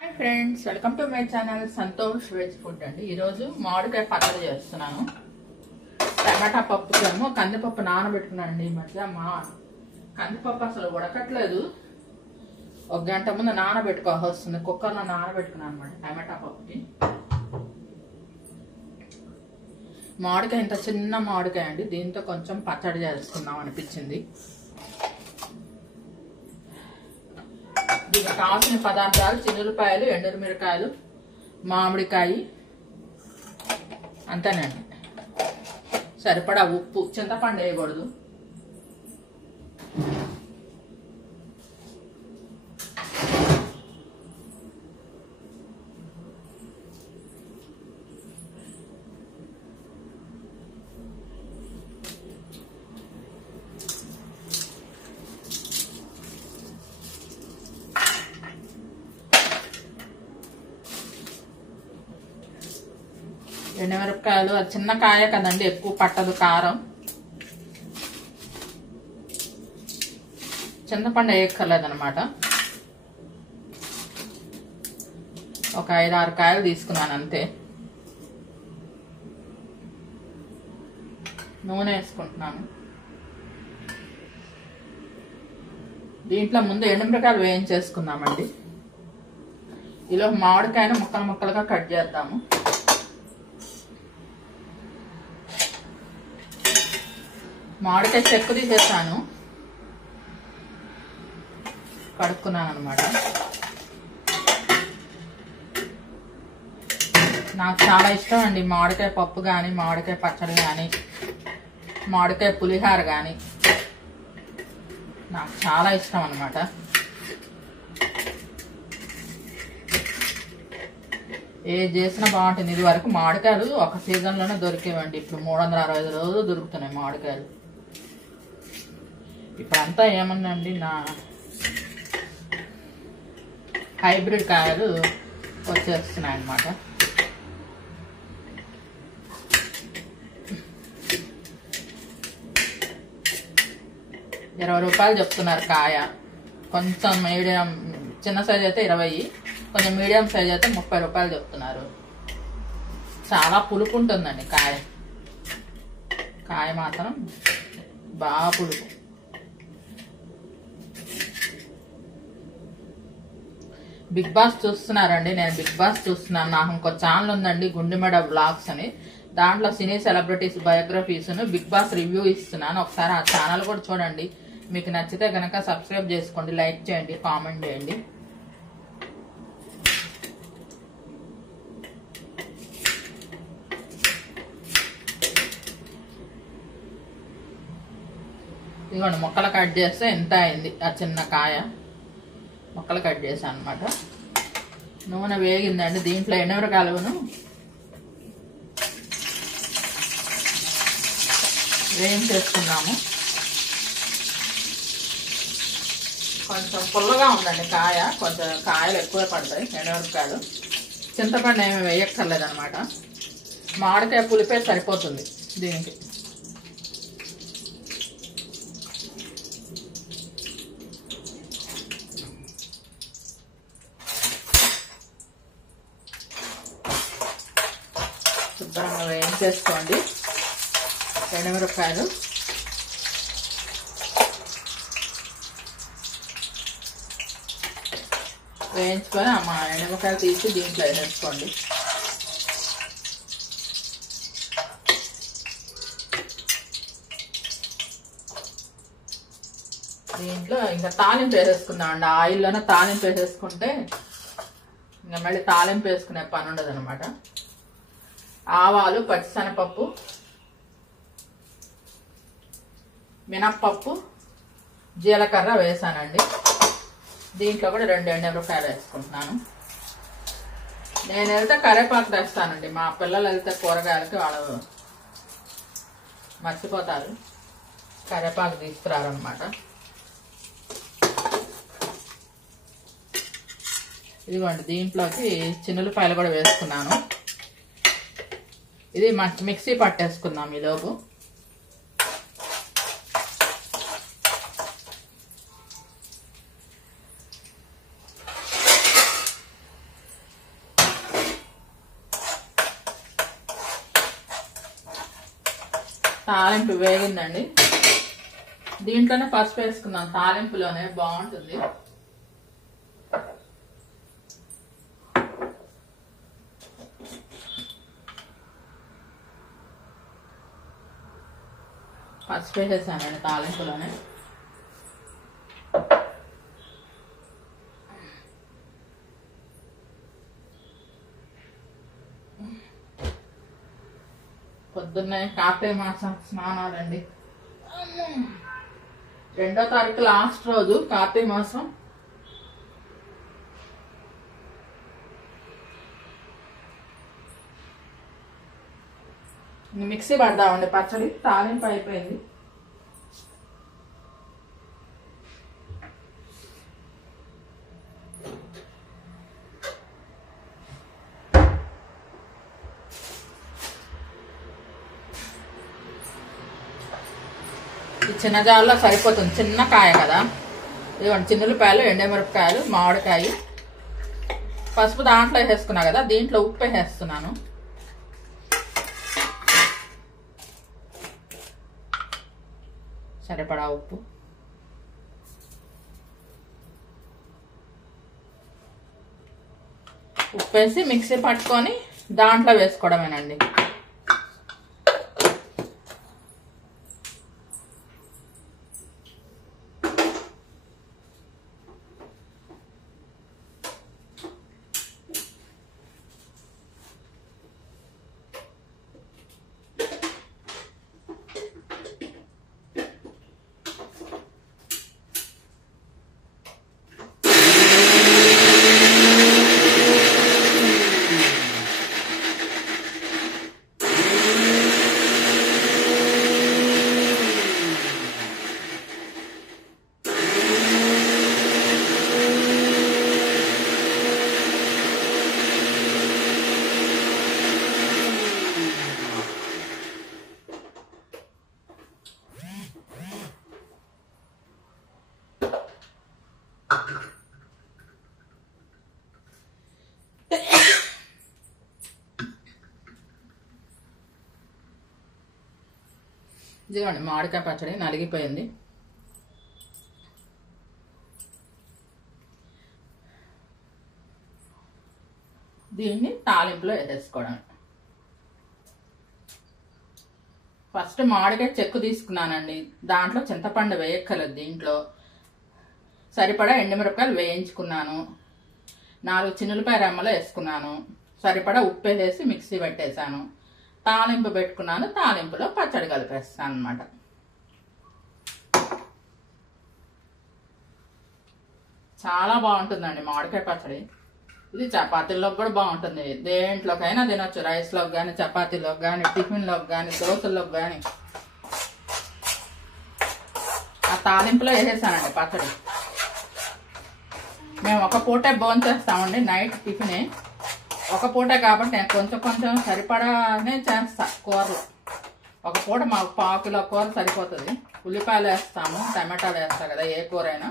Hi friends, welcome to my channel Santosh veg food అండి. ఈరోజు మామిడికాయ పచ్చడి చేస్తున్నాను. టమాటా పప్పుకేమో కందిపప్పు నానబెట్టుకున్నానండి. ఈ మధ్య మా కందిపప్పు అసలు ఉడకట్లేదు. ఒక గంట ముందు నానబెట్టుకోవాల్సి వస్తుంది. కుక్కర్లో నానబెట్టుకున్నాను అనమాట టమాటా పప్పుకి. మామిడికాయ ఇంత చిన్న మామిడికాయ అండి. దీంతో కొంచెం పచ్చడి చేసుకుందాం అనిపించింది. దీనికి కావాల్సిన పదార్థాలు చిన్నులపాయలు, ఎండుమిరకాయలు, మామిడికాయ, అంతేనండి. సరిపడా ఉప్పు, చింతపండు వేయకూడదు. ఎండుమిరపకాయలు, అది చిన్న కాయ కదండి, ఎక్కువ పట్టదు కారం. చింతపండు వేయక్కర్లేదనమాట. ఒక 5-6 కాయలు తీసుకున్నాను అంతే. నూనె వేసుకుంటున్నాను. దీంట్లో ముందు ఎండుమిరకాయలు వేయించేసుకుందామండి. ఇలా మామిడికాయను ముక్కలు ముక్కలుగా కట్ చేద్దాము. మామిడికాయ చెక్కు తీసేసాను, కడుక్కున్నాను అనమాట. నాకు చాలా ఇష్టం అండి మామిడికాయ పప్పు కానీ, మామిడికాయ పచ్చడి కానీ, మామిడికాయ పులిహార కానీ నాకు చాలా ఇష్టం అనమాట. ఏది చేసినా బాగుంటుంది. ఇది వరకు మామిడికాయలు ఒక సీజన్లోనే దొరికేవండి. ఇప్పుడు 365 రోజులు దొరుకుతున్నాయి మామిడికాయలు. ఇప్పుడంతా ఏముందండి, నా హైబ్రిడ్ కాయలు వచ్చేస్తున్నాయి అన్నమాట. ₹20 చెప్తున్నారు కాయ. కొంచెం మీడియం చిన్న సైజ్ అయితే 20, కొంచెం మీడియం సైజ్ అయితే ₹30 చెప్తున్నారు. చాలా పులుపు ఉంటుందండి కాయ. కాయ మాత్రం బాగా పులుపు. బిగ్ బాస్ చూస్తున్నారండి. నేను బిగ్ బాస్ చూస్తున్నాను. నాకు ఇంకో ఛానల్ ఉందండి, గుండెమెడ వ్లాగ్స్ అని. దాంట్లో cine celebrities biographies, Bigg Boss review ఇస్తున్నాను. ఒకసారి ఆ ఛానల్ కూడా చూడండి. మీకు నచ్చితే కనుక సబ్స్క్రైబ్ చేసుకోండి, లైక్ చేయండి, కామెంట్ చేయండి. ఇదిగోండి, ముక్కలు కట్ చేస్తే ఎంత అయింది. ఆ చిన్న కాయ ముక్కలు కట్ చేశాను అనమాట. నూనె వేగిందండి. దీంట్లో ఎండుమిరకాయలను వేయించేసుకున్నాము. కొంచెం పుల్లగా ఉందండి కాయ. కొంచెం కాయలు ఎక్కువ పడతాయి ఎండుమిరపకాయలు. చింతపండు ఏమి వేయక్కర్లేదనమాట. మామిడికాయ పులిపే సరిపోతుంది దీనికి. శుభ్రంగా వేయించేసుకోండి ఎండుమిరపకాయలు. వేయించుకొని మా ఎండుమిరపకాయలు తీసి దీంట్లో వేసుకోండి. దీంట్లో ఇంకా తాలింపు వేసేసుకుందామండి. ఆయిల్లోనే తాలింపు వేసేసుకుంటే ఇంకా మళ్ళీ తాలింపు వేసుకునే పని ఉండదు అనమాట. ఆవాలు, పచ్చిశనగపప్పు, మినప్పప్పు, జీలకర్ర వేసానండి. దీంట్లో కూడా 2 ఎండుమిరపకాయలు వేసుకుంటున్నాను. నేను వెళ్తే కరివేపాకు తెస్తానండి. మా పిల్లలు వెళ్తే కూరగాయలకి వాళ్ళు మర్చిపోతారు, కరివేపాకు తీసుకురారనమాట. ఇదిగోండి, దీంట్లోకి చిన్నులపాయలు కూడా వేసుకున్నాను. ఇది మిక్సీ పట్టేసుకుందాం ఈలోపు. తాలింపు వేగిందండి. దీంట్లోనే పసుపు వేసుకున్నాను, తాలింపులోనే బాగుంటుంది. పసుపు వేసేసానండి తాలింపులోనే. పొద్దున్నే కార్తీక మాసం స్నానాలండి. 2వ తారీఖు లాస్ట్ రోజు కార్తీక మాసం. మిక్సీ పడదామండి పచ్చడి. తాలింపు అయిపోయింది. చిన్న జార్లో సరిపోతుంది, చిన్న కాయ కదా. ఇదిగోండి చిన్నులపాయలు, ఎండుమిరపకాయలు, మామిడికాయ, పసుపు దాంట్లో వేసుకున్నా కదా. దీంట్లో ఉప్పు వేసేస్తున్నాను. సరిపడా ఉప్పు. ఉప్పు వేసి మిక్సీ పట్టుకొని దాంట్లో వేసుకోవడమేనండి. ఇదిగోండి మామిడికాయ పచ్చడి నలిగిపోయింది. దీన్ని తాలింపులో వేసేసుకోవడం. ఫస్ట్ మామిడికాయ చెక్కు తీసుకున్నానండి. దాంట్లో చింతపండు వేయక్కర్లేదు. దీంట్లో సరిపడా ఎండుమిరపకాయలు వేయించుకున్నాను. 4 చిన్నులపాయ రెమ్మలు వేసుకున్నాను. సరిపడా ఉప్పు వేసి మిక్సీ పెట్టేశాను. తాలింపు పెట్టుకున్నాను. తాలింపులో పచ్చడి కలిపేస్తాను అన్నమాట. చాలా బాగుంటుందండి మామిడికాయ పచ్చడి. ఇది చపాతీల్లోకి కూడా బాగుంటుంది. దేంట్లోకైనా తినొచ్చు. రైస్లోకి కానీ, చపాతీలోకి కానీ, టిఫిన్లోకి కానీ, దోశల్లోకి కానీ. ఆ తాలింపులో వేసేసానండి పచ్చడి. మేము ఒక పూటే భోంచేస్తామండి. నైట్ టిఫినే ఒక పూటే కాబట్టి నేను కొంచెం కొంచెం సరిపడానే చేస్తా. కూరలు ఒక పూట మాకు 1/2 కిలో కూర సరిపోతుంది. ఉల్లిపాయలు వేస్తాము, టమాటాలు వేస్తాం కదా ఏ కూర అయినా.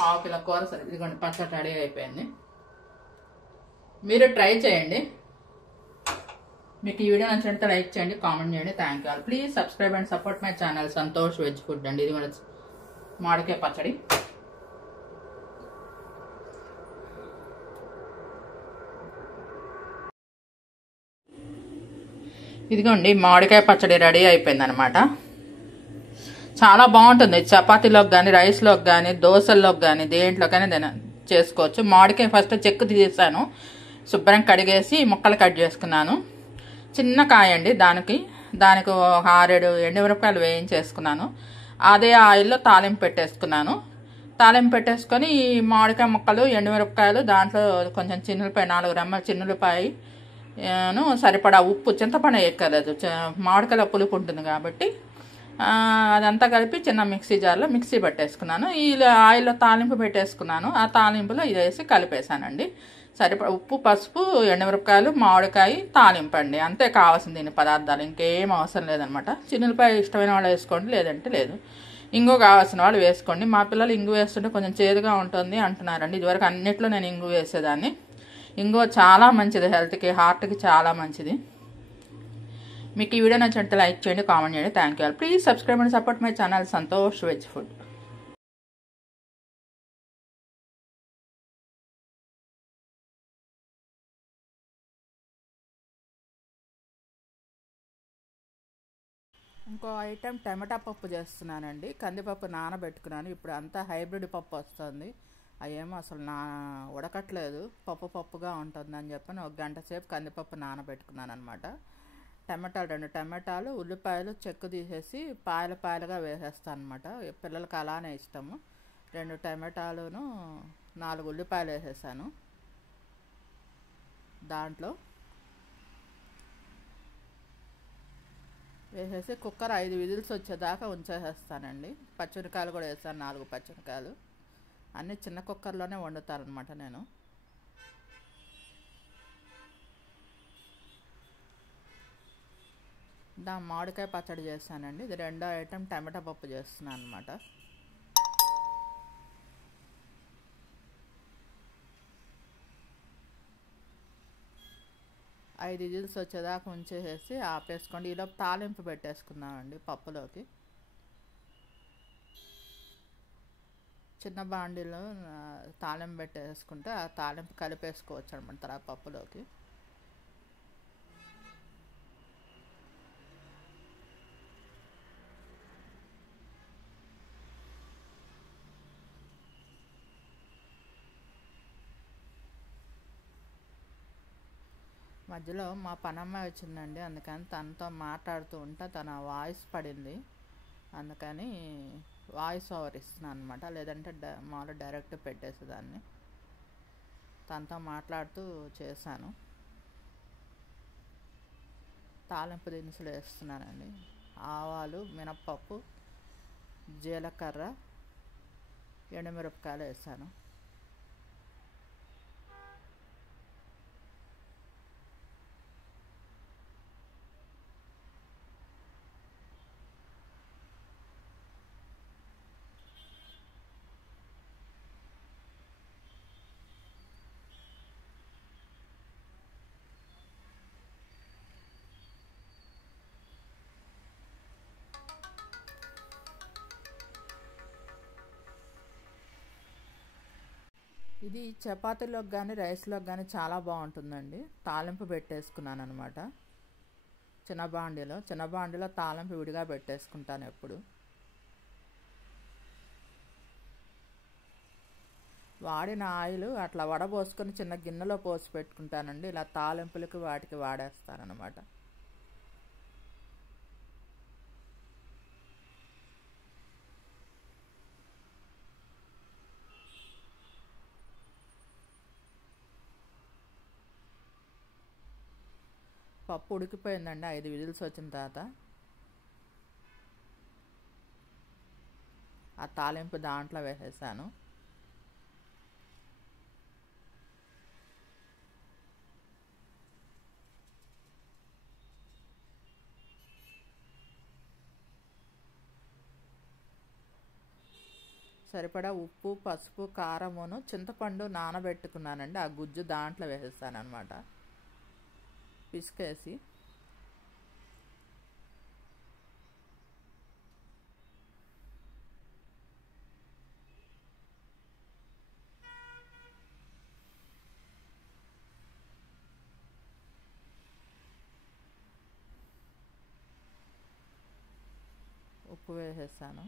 1/2 కిలో కూర సరి. ఇదిగోండి పచ్చడి రెడీ అయిపోయింది. మీరు ట్రై చేయండి. మీకు ఈ వీడియో నచ్చినట్లయితే లైక్ చేయండి, కామెంట్ చేయండి. Thank you. Please subscribe and support my channel Santosh veg food అండి. ఇది మన మామిడికాయ పచ్చడి. ఇదిగోండి మామిడికాయ పచ్చడి రెడీ అయిపోయింది అనమాట. చాలా బాగుంటుంది. చపాతీలోకి కానీ, రైస్లోకి కానీ, దోశల్లోకి కానీ, దేంట్లోకైనా చేసుకోవచ్చు. మామిడికాయ ఫస్ట్ చెక్కు తీసాను. శుభ్రం కడిగేసి ముక్కలు కట్ చేసుకున్నాను. చిన్న కాయ అండి. దానికి 6-7 ఎండుమిరపకాయలు వేయించేసుకున్నాను. అదే ఆయిల్లో తాలింపు పెట్టేసుకున్నాను. తాలింపు పెట్టేసుకొని ఈ మామిడికాయ ముక్కలు, ఎండుమిరపకాయలు, దాంట్లో కొంచెం చిన్నులపాయ, 4 రెమ్మల చిన్నులపాయ, సరిపడా ఉప్పు, చింతపండు ఎక్కలేదు, మామిడికాయల పులుపు ఉంటుంది కాబట్టి అదంతా కలిపి చిన్న మిక్సీ జార్లో మిక్సీ పెట్టేసుకున్నాను. ఈ ఆయిల్లో తాలింపు పెట్టేసుకున్నాను. ఆ తాలింపులో ఇది వేసి కలిపేసానండి. సరిపడా ఉప్పు, పసుపు, ఎండుమిరపకాయలు, మామిడికాయ, తాలింపు అండి. అంతే కావాల్సింది దీని పదార్థాలు. ఇంకేం అవసరం లేదనమాట. చిన్నులపాయ ఇష్టమైన వాళ్ళు వేసుకోండి, లేదంటే లేదు. ఇంగు కావాల్సిన వాళ్ళు వేసుకోండి. మా పిల్లలు ఇంగు వేస్తుంటే కొంచెం చేదుగా ఉంటుంది అంటున్నారండి. ఇదివరకు అన్నిట్లో నేను ఇంగు వేసేదాన్ని. ఇంగువ చాలా మంచిది హెల్త్కి, హార్ట్కి చాలా మంచిది. మీకు ఈ వీడియో నచ్చినట్లయితే లైక్ చేయండి, కామెంట్ చేయండి. Thank you. Please subscribe and support my channel Santosh veg food. ఇంకో ఐటెం టమాటా పప్పు చేస్తున్నానండి. కందిపప్పు నానబెట్టుకున్నాను. ఇప్పుడు అంతా హైబ్రిడ్ పప్పు వస్తుంది. అవేమో అసలు ఉడకట్లేదు, పప్పుగా ఉంటుందని చెప్పని 1 గంట సేపు కందిపప్పు నానబెట్టుకున్నాను అనమాట. టమాటాలు 2 టమాటాలు, ఉల్లిపాయలు చెక్కు తీసేసి పాయలుగా వేసేస్తాను అనమాట. పిల్లలకి అలానే ఇష్టము. 2 టమాటాలును 4 ఉల్లిపాయలు వేసేసాను. దాంట్లో వేసేసి కుక్కర్ 5 విజిల్స్ వచ్చేదాకా ఉంచేసేస్తానండి. పచ్చిమిరకాయలు కూడా వేసాను, 4 పచ్చిమిరకాయలు. అన్నీ చిన్న కుక్కర్లోనే వండుతానమాట నేను. మామిడికాయ పచ్చడి చేస్తానండి. ఇది 2వ ఐటెం టమాటా పప్పు చేస్తున్నాను అనమాట. ఐదు విజిల్స్ వచ్చేదాకా ఉంచేసేసి ఆపేసుకోండి. ఈలోపు తాలింపు పెట్టేసుకుందామండి పప్పులోకి. చిన్న బాండీలో తాలింపు పెట్టేసుకుంటే ఆ తాలింపు కలిపేసుకోవచ్చు అనమాట తర్వాత పప్పులోకి. మధ్యలో మా పనమ్మాయి వచ్చిందండి, అందుకని తనతో మాట్లాడుతూ ఉంటే తన వాయిస్ పడింది. అందుకని వాయిస్ ఓవర్ ఇస్తున్నాను అనమాట. లేదంటే మామూలు డైరెక్ట్ పెట్టేసేదాన్ని. తనతో మాట్లాడుతూ చేశాను. తాలింపు దినుసులు వేస్తున్నానండి. ఆవాలు, మినప్పప్పు, జీలకర్ర, ఎండుమిరపకాయలు వేసాను. ఇది చపాతీలోకి కానీ రైస్లోకి కానీ చాలా బాగుంటుందండి. తాలింపు పెట్టేసుకున్నాను అనమాట. చిన్న బాండీలో తాలింపు విడిగా పెట్టేసుకుంటాను ఎప్పుడు. వాడిన ఆయిల్ అట్లా వడబోసుకొని చిన్న గిన్నెలో పోసి పెట్టుకుంటానండి. ఇలా తాలింపులకి వాటికి వాడేస్తానన్నమాట. పప్పు ఉడికిపోయిందండి 5 విజిల్స్ వచ్చిన తర్వాత. ఆ తాలింపు దాంట్లో వేసేసాను. సరిపడా ఉప్పు, పసుపు, కారమును, చింతపండు నానబెట్టుకున్నానండి. ఆ గుజ్జు దాంట్లో వేసేస్తాను అనమాట. పిసికేసి ఉప్పు వేసేసాను.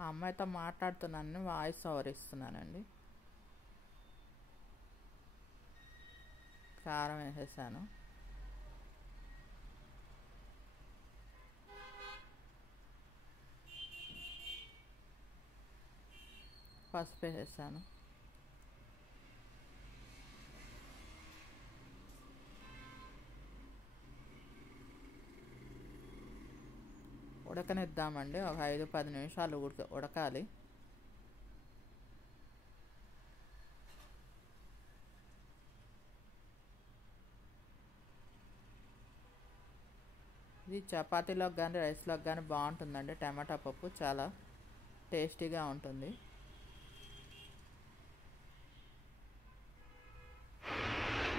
ఆ అమ్మాయితో మాట్లాడుతున్నాను, వాయిస్ ఓవర్ ఇస్తున్నానండి. కారం వేసేసాను. పసుపు వేసేసాను. ఉడకనిద్దామండి. ఒక 5-10 నిమిషాలు ఉడకాలి. ఇది చపాతీలోకి కానీ రైస్లోకి కానీ బాగుంటుందండి. టమాటా పప్పు చాలా టేస్టీగా ఉంటుంది.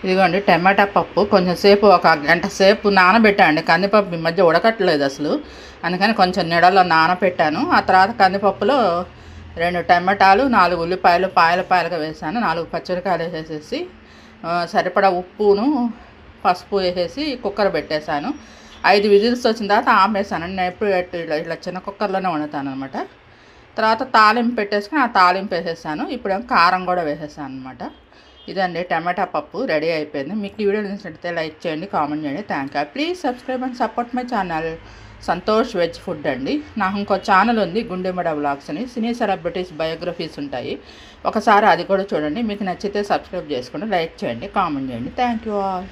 ఇదిగోండి టమాటా పప్పు కొంచెం సేపు ఒక గంట సేపు నానబెట్టానండి. కందిపప్పు ఈ మధ్య ఉడకట్లేదు అసలు, అందుకని కొంచెం నీడలో నానబెట్టాను. ఆ తర్వాత కందిపప్పులో 2 టమాటాలు, 4 ఉల్లిపాయలు పాయలుగా వేసాను, 4 పచ్చిమిరకాయలు వేసేసి సరిపడా ఉప్పును పసుపు వేసేసి కుక్కర్ పెట్టేశాను. 5 విజిల్స్ వచ్చిన తర్వాత ఆపేసాను. నేను ఎప్పుడు ఇట్లా చిన్న కుక్కర్లోనే వండుతాను అనమాట. తర్వాత తాలింపు పెట్టేసుకుని ఆ తాలింపు వేసేసాను. ఇప్పుడు కారం కూడా వేసేసాను అనమాట. ఇదండి టమాటా పప్పు రెడీ అయిపోయింది. మీకు ఈ వీడియో నచ్చినట్లయితే లైక్ చేయండి, కామెంట్ చేయండి. Thank you. Please subscribe and support my channel Santosh veg food అండి. నాకు ఇంకో ఛానల్ ఉంది గుండెమడ వ్లాగ్స్ అని, సినీ సెలబ్రిటీస్ బయోగ్రఫీస్ ఉంటాయి. ఒకసారి అది కూడా చూడండి. మీకు నచ్చితే సబ్స్క్రైబ్ చేసుకోండి, లైక్ చేయండి, కామెంట్ చేయండి. Thank you all.